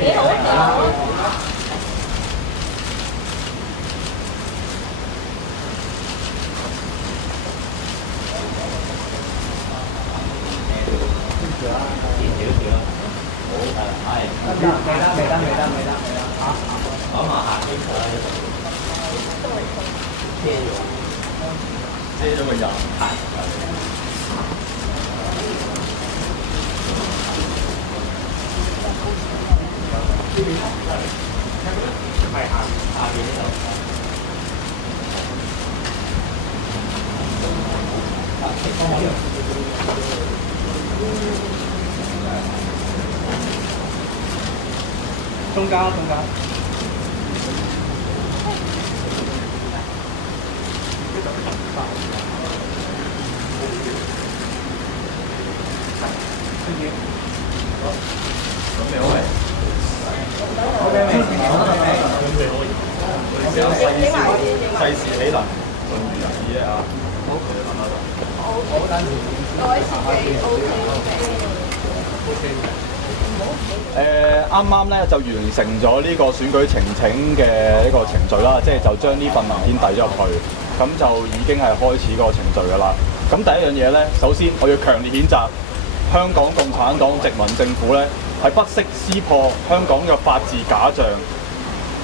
幾好幾好。遮咗個人。中間。準備好未？準備好。世事豈能盡如人意啫啊！好，你慢慢好，改設計 OK。啱啱咧就完成咗呢個選舉呈請嘅呢個程序啦，即係就將呢份文件遞咗入去，咁就已經係開始嗰個程序㗎啦。咁第一樣嘢咧，首先我要強烈譴責香港共產黨殖民政府咧，係不惜撕破香港嘅法治假象，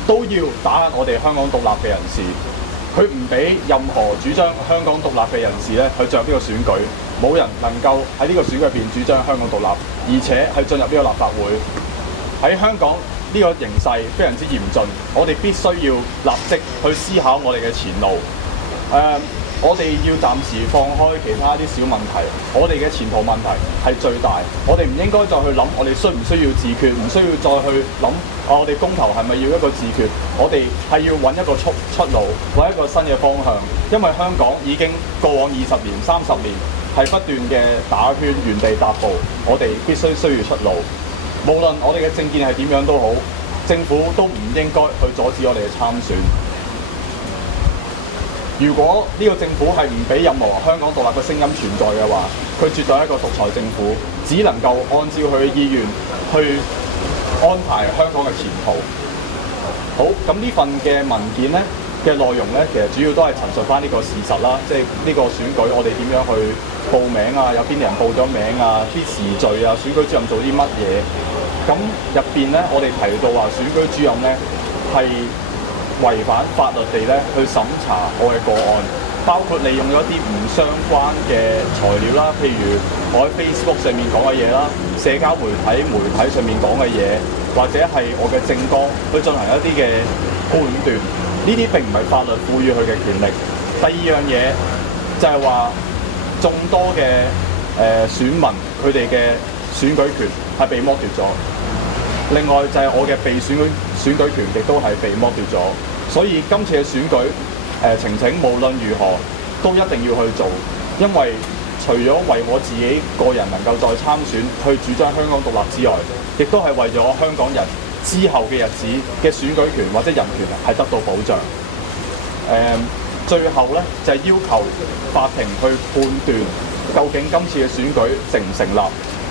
都要打壓我哋香港獨立嘅人士。佢唔俾任何主張香港獨立嘅人士咧去進入呢個選舉，冇人能夠喺呢個選舉入邊主張香港獨立，而且係進入呢個立法會。喺香港呢個形勢非常之嚴峻，我哋必須要立即去思考我哋嘅前路。我哋要暫時放開其他啲小問題，我哋嘅前途問題係最大。我哋唔應該再去諗我哋需唔需要自決，唔需要再去諗我哋公投係咪要一個自決。我哋係要揾一個出路，揾一個新嘅方向。因為香港已經過往20年、30年係不斷嘅打圈、原地踏步，我哋必須需要出路。無論我哋嘅政見係點樣都好，政府都唔應該去阻止我哋嘅參選。如果呢個政府係唔俾任何香港獨立嘅聲音存在嘅話，佢絕對係一個獨裁政府，只能夠按照佢嘅意願去安排香港嘅前途。好，咁呢份嘅文件呢嘅內容呢，其實主要都係陳述翻呢個事實啦，即係呢個選舉我哋點樣去報名啊，有邊啲人報咗名啊，啲時序啊，選舉主任做啲乜嘢。咁入邊呢，我哋提到話選舉主任呢係違反法律地咧去審查我嘅個案，包括利用咗一啲唔相關嘅材料啦，譬如我喺 Facebook 上面講嘅嘢啦，社交媒體上面講嘅嘢，或者係我嘅政綱去進行一啲嘅判斷，呢啲並唔係法律賦予佢嘅權力。第二樣嘢就係話眾多嘅選民佢哋嘅選舉權係被剝奪咗。另外就係我嘅被選舉權亦都係被剝奪咗，所以今次嘅選舉呈請無論如何都一定要去做，因為除咗為我自己個人能夠再參選去主張香港獨立之外，亦都係為咗香港人之後嘅日子嘅選舉權或者人權係得到保障。最後咧就係要求法庭去判斷究竟今次嘅選舉成唔成立。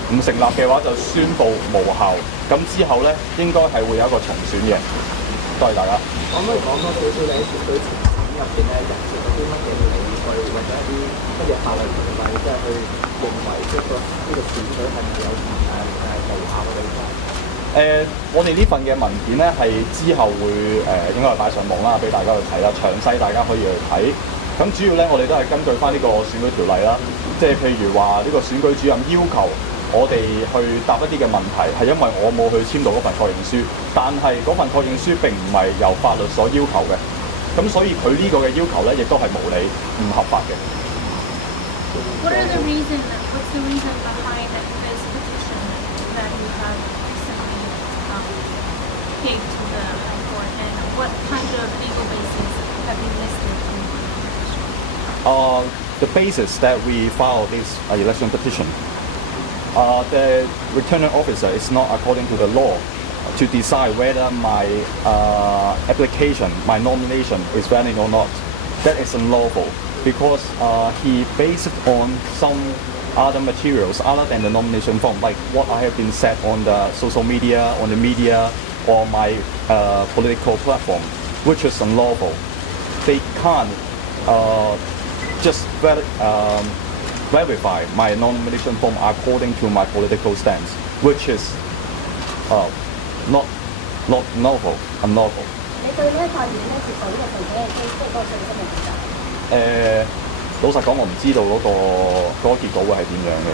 唔成立嘅話就宣佈無效，咁之後咧應該係會有一個重選嘅。多謝大家。可唔可以講多少少你喺選舉呈請入邊咧，人士有啲乜嘢理據或者一啲乜嘢法律條例，即係去認為呢個選舉係咪有無效嘅地方？我哋呢份嘅文件咧係之後會應該係擺上網啦，俾大家去睇啦，詳細大家可以去睇。咁主要咧，我哋都係根據翻呢個選舉條例啦，即係譬如話呢個選舉主任要求我哋去答一啲嘅問題，係因為我冇去簽到嗰份確認書，但係嗰份確認書並唔係由法律所要求嘅，咁所以佢呢個嘅要求咧，亦都係無理、唔合法嘅。What's the reason behind this petition that you have recently gave to the High Court, and what kind of legal basis have you listed in your petition? The basis that we filed this election petition, the returning officer is not according to the law to decide whether my application, my nomination is valid or not. That is unlawful because he based it on some other materials other than the nomination form, like what I have been said on the social media, on the media, or my political platform, which is unlawful. They can't just verify my nomination form according to my political stance, which is not lawful, unlawful. 你對呢法院咧接受呢個申請嘅即係嗰個信息係點㗎？老實講，我唔知道嗰個結果會係點樣嘅。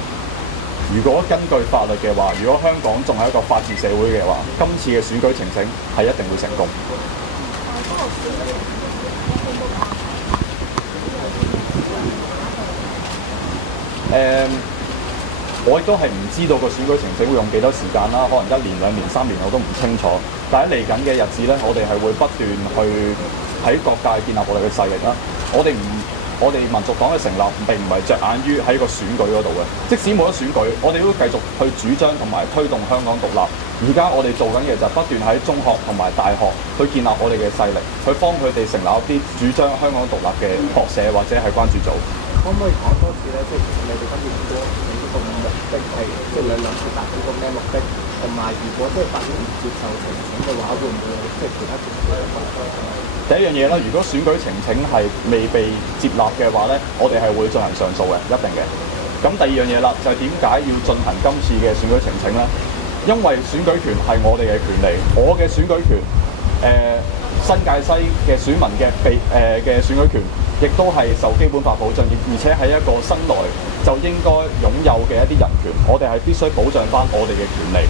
如果根據法律嘅話，如果香港仲係一個法治社會嘅話，今次嘅選舉呈請係一定會成功。我亦都係唔知道個選舉呈請會用幾多時間啦，可能1年、2年、3年我都唔清楚。但喺嚟緊嘅日子咧，我哋係會不斷去喺各界建立我哋嘅勢力啦。我哋民族黨嘅成立並唔係着眼於喺個選舉嗰度嘅，即使冇得選舉，我哋都繼續去主張同埋推動香港獨立。而家我哋做緊嘅就係不斷喺中學同埋大學去建立我哋嘅勢力，去幫佢哋成立一啲主張香港獨立嘅學社或者係關注組。可唔可以講多次咧？即係其實你哋今次選舉呢個目的係即係你兩次達到個咩目的？同埋如果即係法院唔接受呈請嘅話，會唔會有即係其他政府嘅反對？第一樣嘢啦，如果選舉呈請係未被接納嘅話咧，我哋係會進行上訴嘅，一定嘅。咁第二樣嘢啦，就係點解要進行今次嘅選舉呈請咧？因為選舉權係我哋嘅權利，我嘅選舉權，新界西嘅選民嘅嘅選舉權，亦都係受基本法保障，而且係一個生來就應該擁有嘅一啲人權，我哋係必須保障翻我哋嘅權利。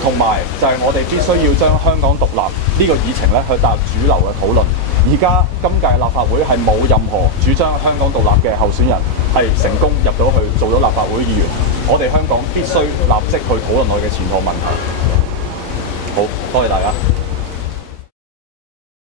同埋就係我哋必須要將香港獨立呢個議程咧去踏入主流嘅討論。而家今屆立法會係冇任何主張香港獨立嘅候選人係成功入到去做咗立法會議員。我哋香港必須立即去討論我哋嘅前途問題。好，多謝大家。